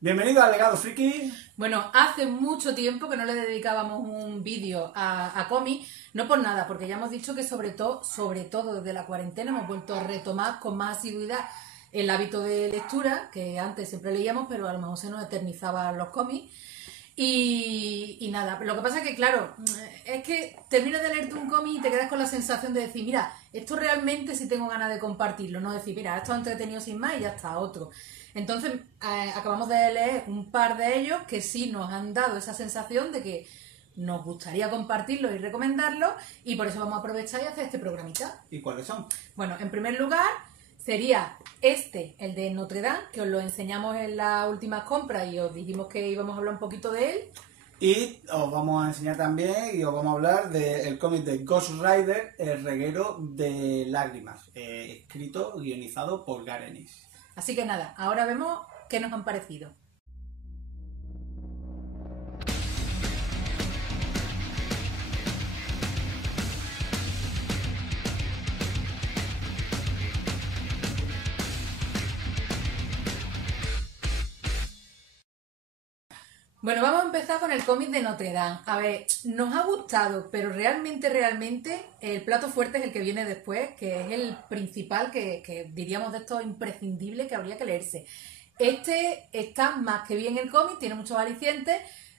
Bienvenido al Legado Friki. Bueno, hace mucho tiempo que no le dedicábamos un vídeo a cómic, no por nada, porque ya hemos dicho que sobre todo desde la cuarentena hemos vuelto a retomar con más asiduidad el hábito de lectura, que antes siempre leíamos, pero a lo mejor se nos eternizaban los cómics. Y nada, lo que pasa es que, claro, es que terminas de leerte un cómic y te quedas con la sensación de decir, mira, esto realmente sí tengo ganas de compartirlo, no decir, mira, esto es entretenido sin más y ya está, otro. Entonces, acabamos de leer un par de ellos que sí nos han dado esa sensación de que nos gustaría compartirlo y recomendarlo, y por eso vamos a aprovechar y hacer este programita. ¿Y cuáles son? Bueno, en primer lugar sería el de Notre Dame, que os lo enseñamos en las últimas compras y os dijimos que íbamos a hablar un poquito de él. Y os vamos a enseñar también y os vamos a hablar del cómic de Ghost Rider, El reguero de lágrimas, escrito, guionizado por Garenis. Así que nada, ahora vemos qué nos han parecido. Bueno, vamos a empezar con el cómic de Notre Dame. A ver, nos ha gustado, pero realmente el plato fuerte es el que viene después, que es el principal, que diríamos de estos imprescindibles que habría que leerse. Este está más que bien el cómic, tiene muchos alicientes,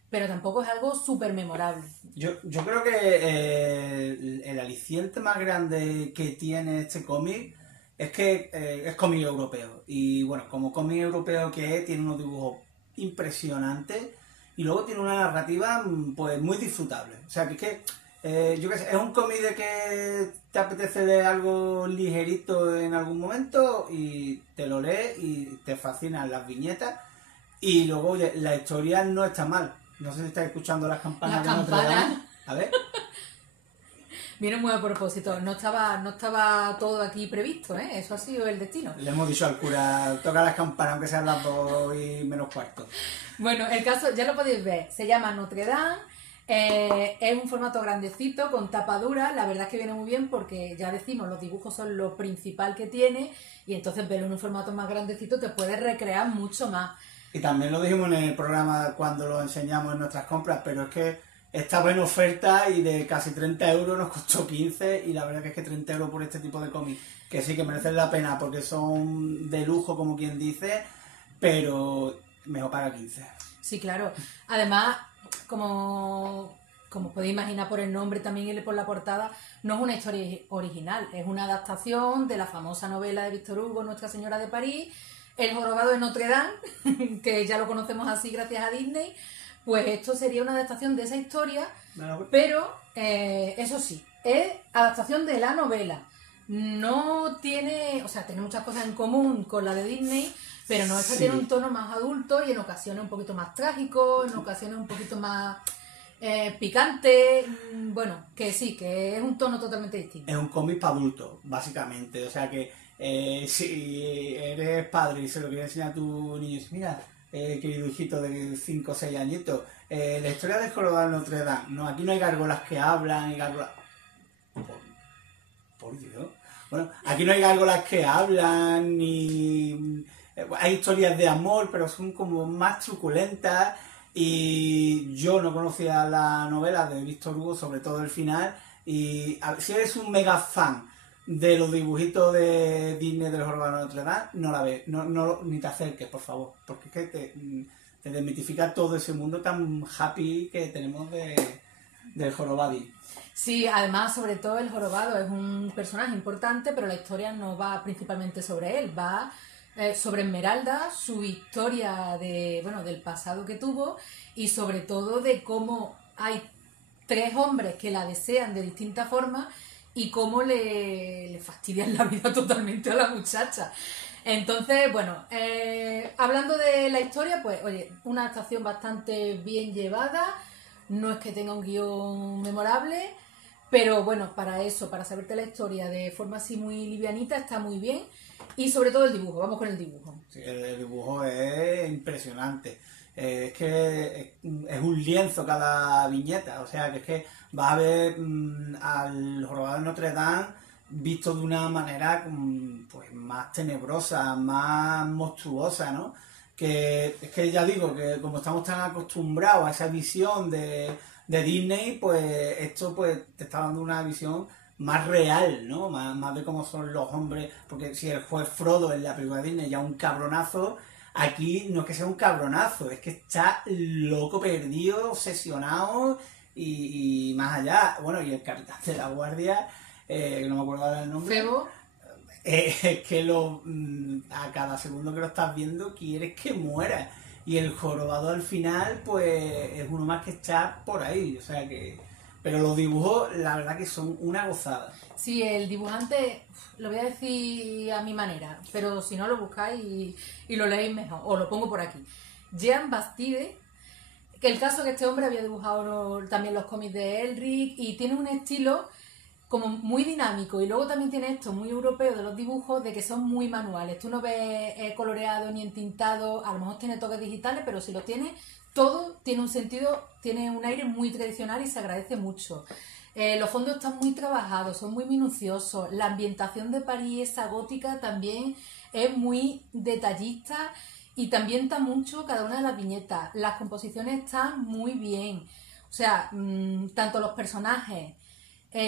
pero tampoco es algo súper memorable. Yo creo que el aliciente más grande que tiene este cómic es que es cómic europeo. Y bueno, como cómic europeo que es, tiene unos dibujos impresionantes y luego tiene una narrativa pues muy disfrutable. O sea, que es que, yo qué sé, es un cómic de que te apetece leer algo ligerito en algún momento y te lo lees y te fascinan las viñetas y luego oye, la historia no está mal. No sé si estáis escuchando las campanas Las de Notre Dame. campanas A ver. viene muy a propósito, no estaba todo aquí previsto, ¿eh? Eso ha sido el destino. Le hemos dicho al cura, toca las campanas aunque sean las 2:45. Bueno, el caso ya lo podéis ver, se llama Notre Dame, es un formato grandecito con tapa dura, la verdad es que viene muy bien porque ya decimos, los dibujos son lo principal que tiene y entonces verlo en un formato más grandecito te puedes recrear mucho más. Y también lo dijimos en el programa cuando lo enseñamos en nuestras compras, pero es que estaba en oferta y de casi 30 euros nos costó 15 y la verdad que es que 30 euros por este tipo de cómics, que sí que merecen la pena porque son de lujo como quien dice, pero mejor paga 15. Sí, claro. Además, como podéis imaginar por el nombre también y por la portada, no es una historia original, es una adaptación de la famosa novela de Víctor Hugo, Nuestra Señora de París, El jorobado de Notre Dame, que ya lo conocemos así gracias a Disney. Pues esto sería una adaptación de esa historia, pero eso sí, es adaptación de la novela. No tiene, o sea, tiene muchas cosas en común con la de Disney, pero no, esta tiene un tono más adulto y en ocasiones un poquito más trágico, en ocasiones un poquito más picante. Bueno, que sí, que es un tono totalmente distinto. Es un cómic para adultos, básicamente. O sea que si eres padre y se lo quieres enseñar a tu niño, y dices, mira, querido hijito de 5 o 6 añitos, la historia del jorobado de Notre Dame. No, aquí no hay gárgolas que hablan y gárgolas... Por Dios. Bueno, aquí no hay gárgolas que hablan ni... Hay historias de amor, pero son como más truculentas. Y yo no conocía la novela de Víctor Hugo, sobre todo el final. Y si eres un mega fan de los dibujitos de Disney del jorobado de Notre Dame, no la ves, ni te acerques, por favor. Porque es que te desmitifica todo ese mundo tan happy que tenemos del jorobadi. Sí, además, sobre todo el jorobado es un personaje importante, pero la historia no va principalmente sobre él, va sobre Esmeralda, su historia del pasado que tuvo y sobre todo de cómo hay tres hombres que la desean de distintas formas y cómo le fastidian la vida totalmente a la muchacha. Entonces, bueno, hablando de la historia, pues, oye, una adaptación bastante bien llevada, no es que tenga un guión memorable, pero bueno, para eso, para saberte la historia de forma así muy livianita, está muy bien. Y sobre todo el dibujo, vamos con el dibujo. Sí, el dibujo es impresionante. Es que es un lienzo cada viñeta, o sea que es que vas a ver al jorobado de Notre Dame visto de una manera pues más tenebrosa, más monstruosa, ¿no? que es que ya digo que como estamos tan acostumbrados a esa visión de Disney, pues esto pues te está dando una visión más real, ¿no? Más de cómo son los hombres, porque si el juez Frodo en la película de Disney ya un cabronazo, aquí no es que sea un cabronazo, es que está loco, perdido, obsesionado y más allá. Bueno, y el capitán de la guardia, que no me acuerdo ahora el nombre. Febo. Es que a cada segundo que lo estás viendo quieres que muera. Y el jorobado al final, pues es uno más que está por ahí. O sea que. Pero los dibujos, la verdad que son una gozada. Sí, el dibujante, lo voy a decir a mi manera, pero si no lo buscáis y lo leéis mejor, os lo pongo por aquí. Jean Bastide, que el caso que este hombre había dibujado también los cómics de Elric y tiene un estilo como muy dinámico y luego también tiene esto muy europeo de los dibujos de que son muy manuales. Tú no ves coloreado ni entintado, a lo mejor tiene toques digitales, pero si lo tiene, todo tiene un sentido, tiene un aire muy tradicional y se agradece mucho. Los fondos están muy trabajados, son muy minuciosos. La ambientación de París, esa gótica, también es muy detallista y también está mucho cada una de las viñetas. Las composiciones están muy bien. O sea, tanto los personajes,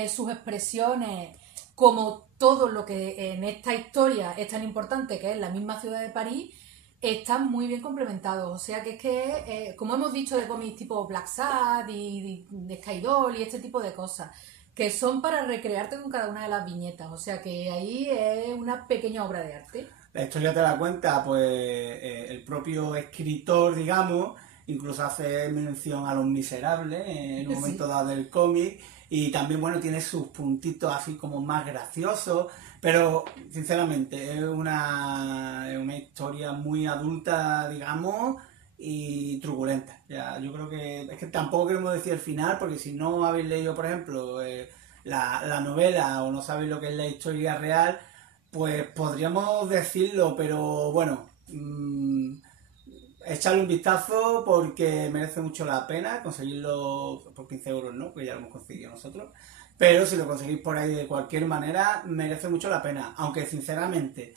sus expresiones, como todo lo que en esta historia es tan importante, que es la misma ciudad de París, están muy bien complementados. O sea que es que, como hemos dicho de cómics tipo Black Sad y de Skydoll y este tipo de cosas, que son para recrearte con cada una de las viñetas. O sea que ahí es una pequeña obra de arte. La historia te la cuenta, pues, el propio escritor, digamos, incluso hace mención a Los Miserables en un momento dado del cómic, y también, bueno, tiene sus puntitos así como más graciosos, pero, sinceramente, es una historia muy adulta, digamos, y truculenta. Ya, yo creo que, es que tampoco queremos decir el final, porque si no habéis leído, por ejemplo, la novela o no sabéis lo que es la historia real, pues podríamos decirlo, pero bueno, echarle un vistazo porque merece mucho la pena conseguirlo por 15 euros, ¿no? Pues ya lo hemos conseguido nosotros. Pero si lo conseguís por ahí de cualquier manera, merece mucho la pena. Aunque sinceramente,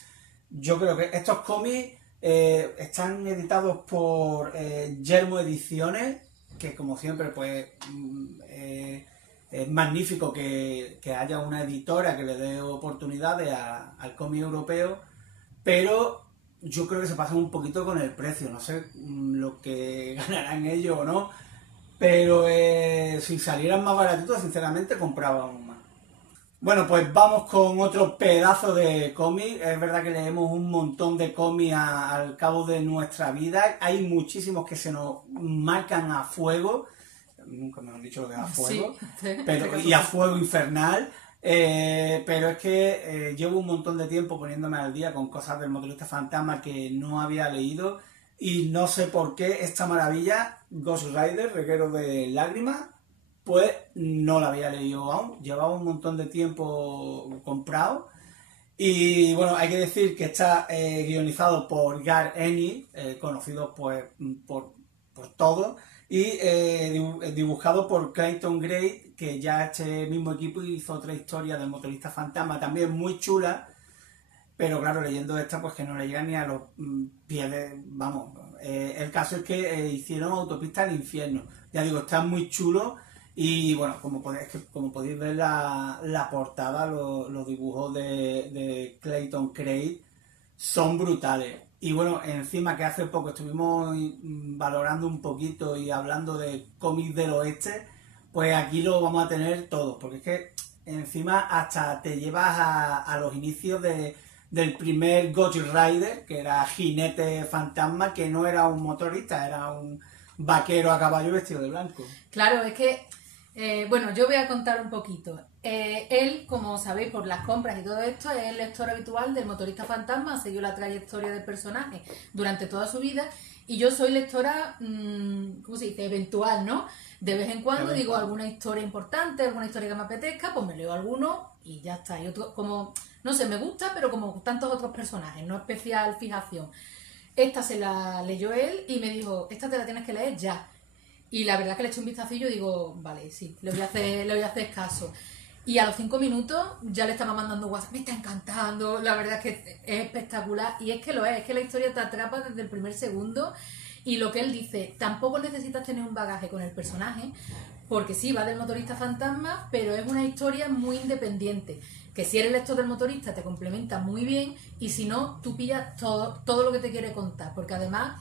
yo creo que estos cómics están editados por Yermo Ediciones, que como siempre, pues es magnífico que haya una editora que le dé oportunidades al cómic europeo, pero yo creo que se pasan un poquito con el precio, no sé lo que ganarán ellos o no, pero si salieran más baratitos, sinceramente comprábamos más. Bueno, pues vamos con otro pedazo de cómic. Es verdad que leemos un montón de cómics al cabo de nuestra vida. Hay muchísimos que se nos marcan a fuego. Nunca me han dicho lo de a fuego. Sí, pero, y a fuego infernal. Pero es que llevo un montón de tiempo poniéndome al día con cosas del motorista fantasma que no había leído. Y no sé por qué esta maravilla, Ghost Rider, Reguero de Lágrimas, pues no la había leído aún. Llevaba un montón de tiempo comprado. Y bueno, hay que decir que está guionizado por Gar Ennis, conocido pues por todos, y dibujado por Clayton Gray, que ya este mismo equipo hizo otra historia del motorista fantasma, también muy chula, pero claro, leyendo esta pues que no le llega ni a los pies de, vamos, el caso es que hicieron Autopista al Infierno, ya digo, está muy chulo. Y bueno, como podéis ver la portada, los dibujos de Clayton Craig son brutales. Y bueno, encima que hace poco estuvimos valorando un poquito y hablando de cómics del oeste, pues aquí lo vamos a tener todos, porque es que encima hasta te llevas a los inicios del primer Ghost Rider, que era Jinete Fantasma, que no era un motorista, era un vaquero a caballo vestido de blanco. Claro, es que bueno, yo voy a contar un poquito. Él, como sabéis por las compras y todo esto, es el lector habitual del Motorista Fantasma, ha seguido la trayectoria del personaje durante toda su vida y yo soy lectora, ¿cómo se dice? Eventual, ¿no? De vez en cuando digo alguna historia importante, alguna historia que me apetezca, pues me leo alguno y ya está. Y otro, como, no sé, me gusta, pero como tantos otros personajes, no especial fijación. Esta se la leyó él y me dijo, esta te la tienes que leer ya. Y la verdad que le eché un vistacillo y digo, vale, sí, le voy a hacer caso. Y a los 5 minutos ya le estaba mandando WhatsApp, me está encantando, la verdad es que es espectacular. Y es que lo es que la historia te atrapa desde el primer segundo. Y lo que él dice, tampoco necesitas tener un bagaje con el personaje, porque sí, va del motorista fantasma, pero es una historia muy independiente. Que si eres lector del motorista te complementa muy bien, y si no, tú pillas todo lo que te quiere contar. Porque además,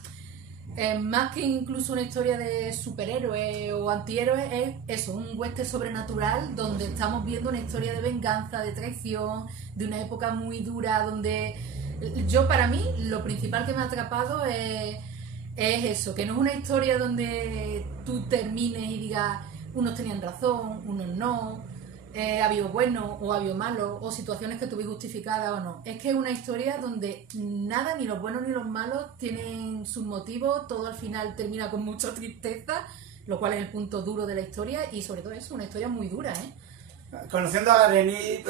más que incluso una historia de superhéroes o antihéroes, es eso, un western sobrenatural donde estamos viendo una historia de venganza, de traición, de una época muy dura, donde para mí, lo principal que me ha atrapado es eso, que no es una historia donde tú termines y digas, unos tenían razón, unos no, ha habido bueno o ha habido malo, o situaciones que tuve justificadas o no. Es que es una historia donde nada, ni los buenos ni los malos, tienen sus motivos, todo al final termina con mucha tristeza, lo cual es el punto duro de la historia, y sobre todo eso, una historia muy dura, ¿eh? Conociendo a Denis,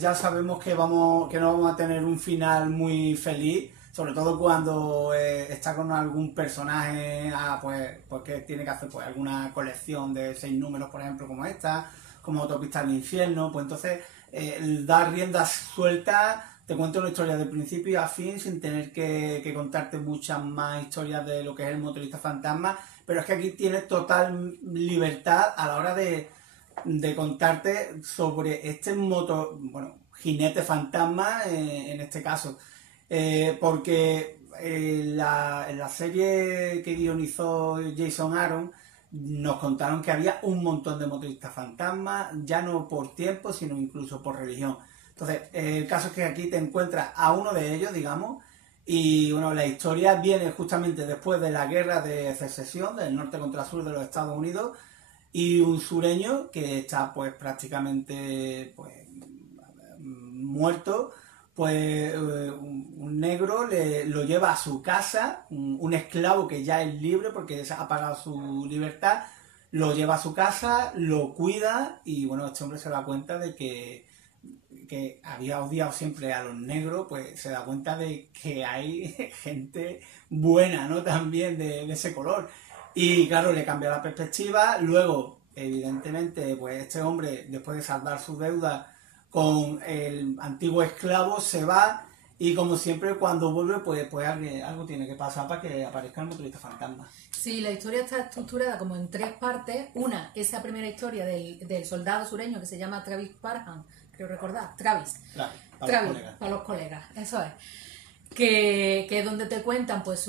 ya sabemos que no vamos a tener un final muy feliz, sobre todo cuando está con algún personaje, pues que tiene que hacer pues alguna colección de 6 números, por ejemplo, como esta, como Autopista al Infierno. Pues entonces dar rienda suelta, te cuento una historia de principio a fin sin tener que contarte muchas más historias de lo que es el motorista fantasma, pero es que aquí tienes total libertad a la hora de contarte sobre este jinete fantasma, en este caso. Porque en la serie que guionizó Jason Aaron nos contaron que había un montón de motoristas fantasmas, ya no por tiempo, sino incluso por religión. Entonces, el caso es que aquí te encuentras a uno de ellos, digamos, y bueno, la historia viene justamente después de la guerra de secesión del norte contra el sur de los Estados Unidos, y un sureño que está pues prácticamente pues muerto, pues un negro lo lleva a su casa, un esclavo que ya es libre porque ha pagado su libertad, lo lleva a su casa, lo cuida, y bueno, este hombre se da cuenta de que había odiado siempre a los negros, pues se da cuenta de que hay gente buena, ¿no? También de ese color. Y claro, le cambia la perspectiva. Luego, evidentemente, pues este hombre, después de saldar su deuda con el antiguo esclavo, se va, y como siempre cuando vuelve pues algo tiene que pasar para que aparezca el motorista fantasma. Sí, la historia está estructurada como en 3 partes. Una, esa primera historia del soldado sureño que se llama Travis Parham, creo recordar, Travis, para los colegas, eso es. Que es donde te cuentan pues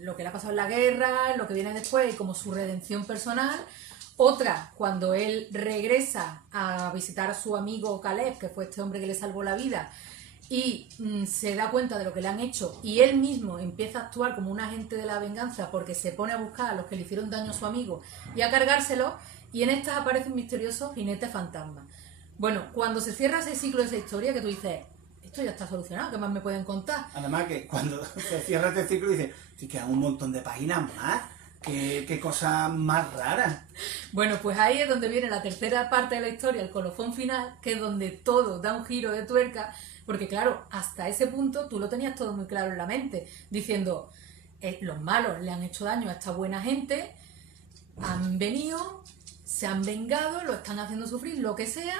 lo que le ha pasado en la guerra, lo que viene después y como su redención personal. Otra, cuando él regresa a visitar a su amigo Caleb, que fue este hombre que le salvó la vida, y se da cuenta de lo que le han hecho, y él mismo empieza a actuar como un agente de la venganza porque se pone a buscar a los que le hicieron daño a su amigo y a cargárselo, y en estas aparece un misterioso jinete fantasma. Bueno, cuando se cierra ese ciclo de esa historia, que tú dices, esto ya está solucionado, ¿qué más me pueden contar? Además que cuando se cierra este ciclo dices, sí, quedan un montón de páginas más. Qué cosa más rara. Bueno, pues ahí es donde viene la tercera parte de la historia, el colofón final, que es donde todo da un giro de tuerca, porque claro, hasta ese punto tú lo tenías todo muy claro en la mente, diciendo, los malos le han hecho daño a esta buena gente, han venido, se han vengado, lo están haciendo sufrir, lo que sea,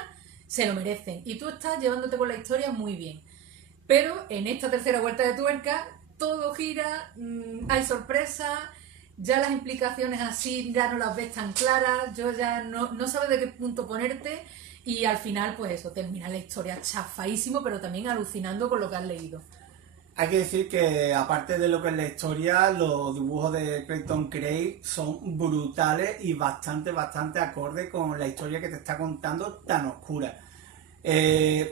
se lo merecen, y tú estás llevándote con la historia muy bien. Pero en esta tercera vuelta de tuerca, todo gira, hay sorpresas, ya las implicaciones así ya no las ves tan claras, yo ya no sabes de qué punto ponerte, y al final pues eso, termina la historia chafadísimo, pero también alucinando con lo que has leído. Hay que decir que aparte de lo que es la historia, los dibujos de Clayton Craig son brutales y bastante acorde con la historia que te está contando, tan oscura. Es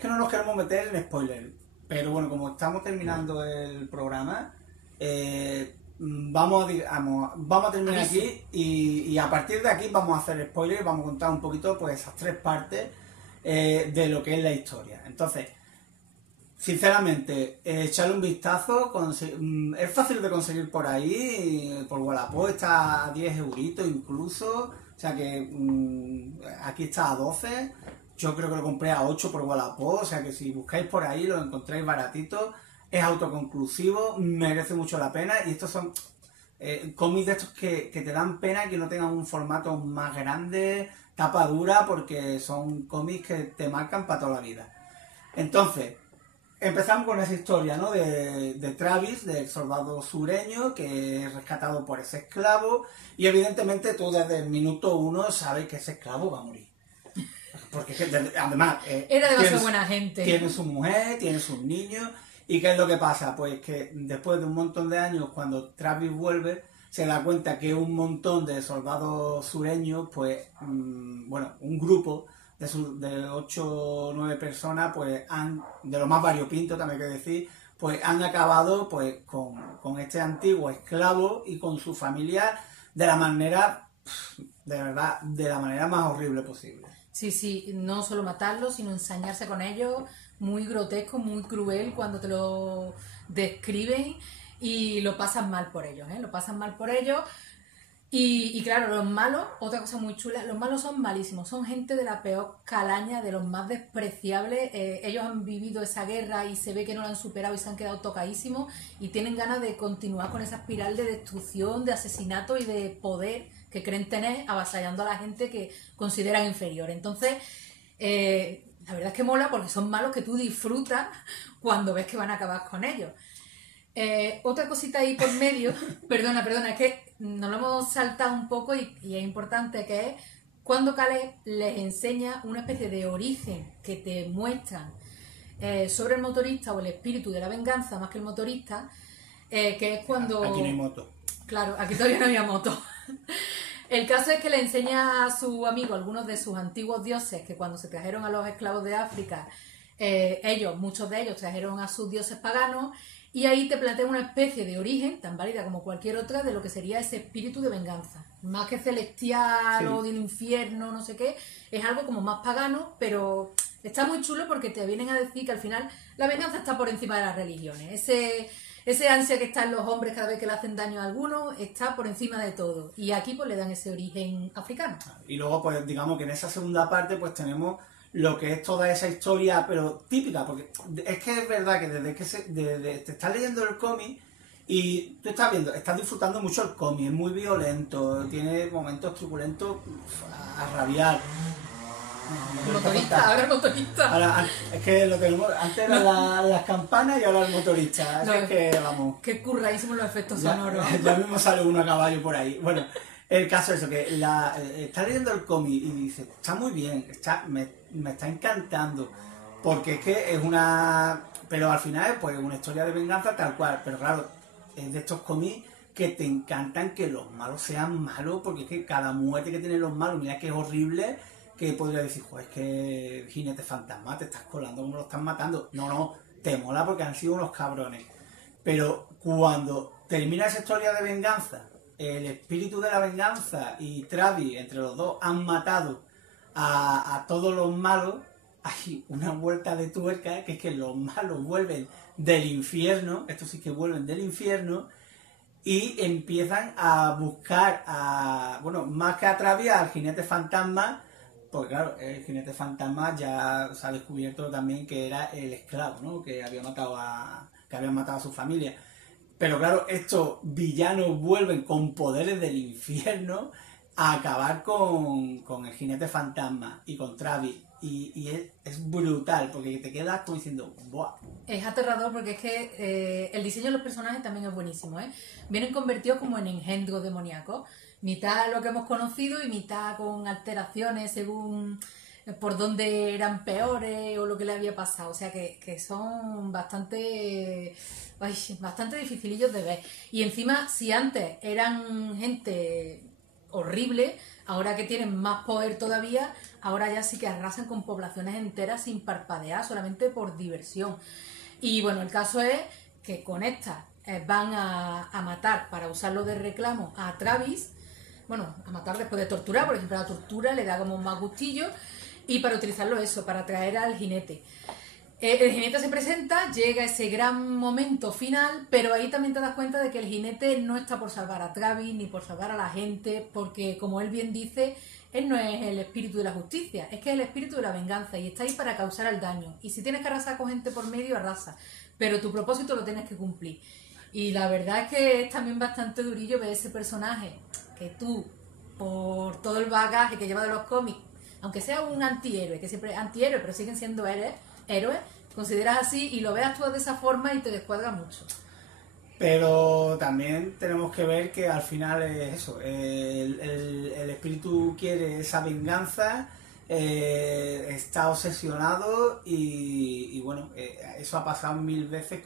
que no nos queremos meter en spoiler, pero bueno, como estamos terminando el programa, vamos a terminar aquí, y a partir de aquí vamos a hacer spoilers, vamos a contar un poquito pues esas 3 partes de lo que es la historia. Entonces, sinceramente, echarle un vistazo, es fácil de conseguir por ahí, por Wallapop está a 10 euritos incluso, o sea que aquí está a 12, yo creo que lo compré a 8 por Wallapop, o sea que si buscáis por ahí lo encontráis baratito, es autoconclusivo, merece mucho la pena, y estos son cómics de estos que te dan pena que no tengan un formato más grande, tapa dura, porque son cómics que te marcan para toda la vida. Entonces, empezamos con esa historia, ¿no? De Travis, del soldado sureño, que es rescatado por ese esclavo, y evidentemente tú desde el minuto 1 sabes que ese esclavo va a morir. Porque además era demasiado buena gente. Tiene su mujer, tiene sus niños. ¿Y qué es lo que pasa? Pues que después de un montón de años, cuando Travis vuelve, se da cuenta que un montón de soldados sureños, pues, bueno, un grupo de 8 o 9 personas, pues, de lo más variopinto, también hay que decir, pues han acabado pues con este antiguo esclavo y con su familia de la manera, de verdad, de la manera más horrible posible. Sí, no solo matarlos, sino ensañarse con ellos, muy grotesco, muy cruel cuando te lo describen y lo pasan mal por ellos, ¿eh? Lo pasan mal por ellos. Y claro, los malos, otra cosa muy chula, los malos son malísimos, son gente de la peor calaña, de los más despreciables. Ellos han vivido esa guerra y se ve que no la han superado y se han quedado tocadísimos y tienen ganas de continuar con esa espiral de destrucción, de asesinato y de poder que creen tener avasallando a la gente que consideran inferior. Entonces, la verdad es que mola porque son malos que tú disfrutas cuando ves que van a acabar con ellos. Otra cosita ahí por medio, perdona, es que nos lo hemos saltado un poco y es importante, que es cuando Caleb les enseña una especie de origen que te muestran sobre el motorista o el espíritu de la venganza más que el motorista, que es cuando... Aquí no hay moto. Claro, aquí todavía no había moto. El caso es que le enseña a su amigo algunos de sus antiguos dioses que cuando se trajeron a los esclavos de África, muchos de ellos trajeron a sus dioses paganos. Y ahí te plantea una especie de origen, tan válida como cualquier otra, de lo que sería ese espíritu de venganza. Más que celestial, sí, o del infierno, no sé qué, es algo como más pagano, pero está muy chulo porque te vienen a decir que al final la venganza está por encima de las religiones. Ese ansia que está en los hombres cada vez que le hacen daño a alguno está por encima de todo. Y aquí pues le dan ese origen africano. Y luego pues digamos que en esa segunda parte pues tenemos lo que es toda esa historia, pero típica, porque es que es verdad que desde que te estás leyendo el cómic y tú estás disfrutando mucho el cómic, es muy violento, tiene momentos truculentos a rabiar. El motorista, ahora el motorista. Ahora, es que lo tenemos, antes eran las campanas y ahora el motorista. No, es que vamos. Qué curradísimos los efectos sonoros. Ya mismo sale uno a caballo por ahí. Bueno, el caso es eso, que está leyendo el cómic y dice, está muy bien, me está encantando, porque es que es una... Pero al final es pues una historia de venganza tal cual, pero claro, es de estos cómics que te encantan que los malos sean malos, porque es que cada muerte que tienen los malos, mira que es horrible, que podría decir, joder, es que jinete fantasma, te estás colando como lo están matando. No, te mola porque han sido unos cabrones. Pero cuando termina esa historia de venganza, el espíritu de la venganza y Travis, entre los dos, han matado a todos los malos, hay una vuelta de tuerca, que es que los malos vuelven del infierno, estos sí que vuelven del infierno, y empiezan a buscar bueno, más que a Travis, al jinete fantasma, porque claro, el jinete fantasma ya se ha descubierto también que era el esclavo, ¿no? Que habían matado a su familia. Pero claro, estos villanos vuelven con poderes del infierno a acabar con el jinete fantasma y con Travis. Y es brutal, porque te quedas como diciendo, ¡buah! Es aterrador porque es que el diseño de los personajes también es buenísimo, ¿eh? Vienen convertidos como en engendros demoníacos. Mitad lo que hemos conocido y mitad con alteraciones según por dónde eran peores o lo que le había pasado. O sea que son bastante dificilillos de ver. Y encima, si antes eran gente horrible, ahora que tienen más poder todavía, ahora ya sí que arrasan con poblaciones enteras sin parpadear, solamente por diversión. Y bueno, el caso es que con estas van a matar, para usarlo de reclamo, a Travis. Bueno, a matar después de torturar, por ejemplo, la tortura le da como más gustillo, y para utilizarlo eso, para traer al jinete. El jinete se presenta, llega ese gran momento final, pero ahí también te das cuenta de que el jinete no está por salvar a Travis ni por salvar a la gente, porque como él bien dice, él no es el espíritu de la justicia, es que es el espíritu de la venganza y está ahí para causar el daño. Y si tienes que arrasar con gente por medio, arrasa, pero tu propósito lo tienes que cumplir. Y la verdad es que es también bastante durillo ver ese personaje que tú, por todo el bagaje que lleva de los cómics, aunque sea un antihéroe, que siempre es antihéroe, pero siguen siendo héroes, consideras así y lo ves actuar de esa forma y te descuadra mucho. Pero también tenemos que ver que al final es eso, el espíritu quiere esa venganza, está obsesionado y bueno, eso ha pasado mil veces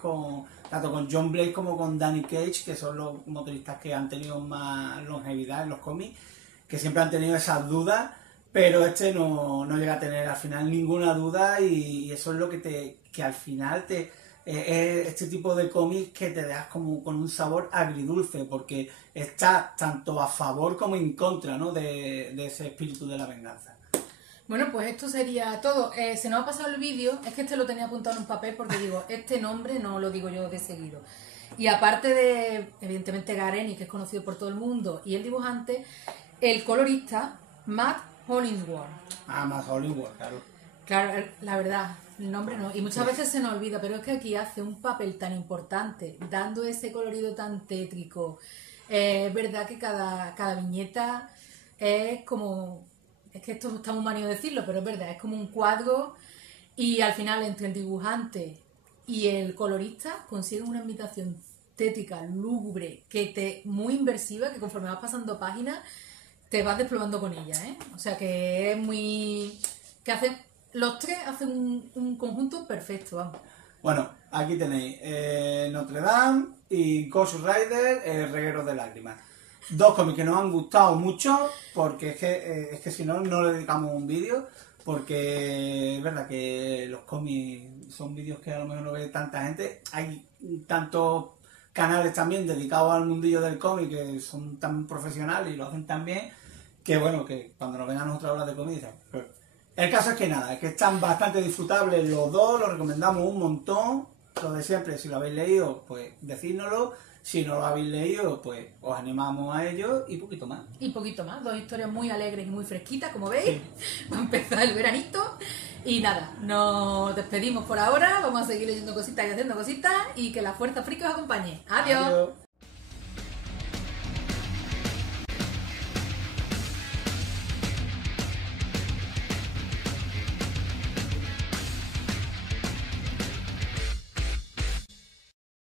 tanto con John Blake como con Danny Cage, que son los motoristas que han tenido más longevidad en los cómics, que siempre han tenido esas dudas, pero este no llega a tener al final ninguna duda y eso es lo que al final es este tipo de cómics que te das como con un sabor agridulce, porque está tanto a favor como en contra, ¿no? de ese espíritu de la venganza. Bueno, pues esto sería todo. Se nos ha pasado el vídeo, es que este lo tenía apuntado en un papel porque digo, este nombre no lo digo yo de seguido. Y aparte de, evidentemente, Gareni, que es conocido por todo el mundo, y el dibujante, el colorista, Matt Hollingsworth. Matt Hollingsworth, claro. Claro, la verdad, el nombre no. Y muchas veces se nos olvida, pero es que aquí hace un papel tan importante, dando ese colorido tan tétrico. Es verdad que cada viñeta es como... Es que esto está muy manio decirlo, pero es verdad, es como un cuadro y al final entre el dibujante y el colorista consiguen una ambientación tétrica, lúgubre, muy inversiva, que conforme vas pasando páginas te vas desplomando con ella, ¿eh? O sea que es muy... que hacen... Los tres hacen un conjunto perfecto, vamos. Bueno, aquí tenéis Notre Dame y Ghost Rider, Reguero de Lágrimas. Dos cómics que nos han gustado mucho, porque es que si no, no le dedicamos un vídeo, porque es verdad que los cómics son vídeos que a lo mejor no ve tanta gente. Hay tantos canales también dedicados al mundillo del cómic que son tan profesionales y lo hacen tan bien, que bueno, que cuando nos vengan a nosotros hablar de cómics, el caso es que nada, es que están bastante disfrutables los dos, los recomendamos un montón. Lo de siempre, si lo habéis leído, pues decídnoslo. Si no lo habéis leído, pues os animamos a ello y poquito más. Y poquito más, dos historias muy alegres y muy fresquitas, como veis. Va a empezar el veranito. Y nada, nos despedimos por ahora. Vamos a seguir leyendo cositas y haciendo cositas. Y que la fuerza friki os acompañe. Adiós. Adiós.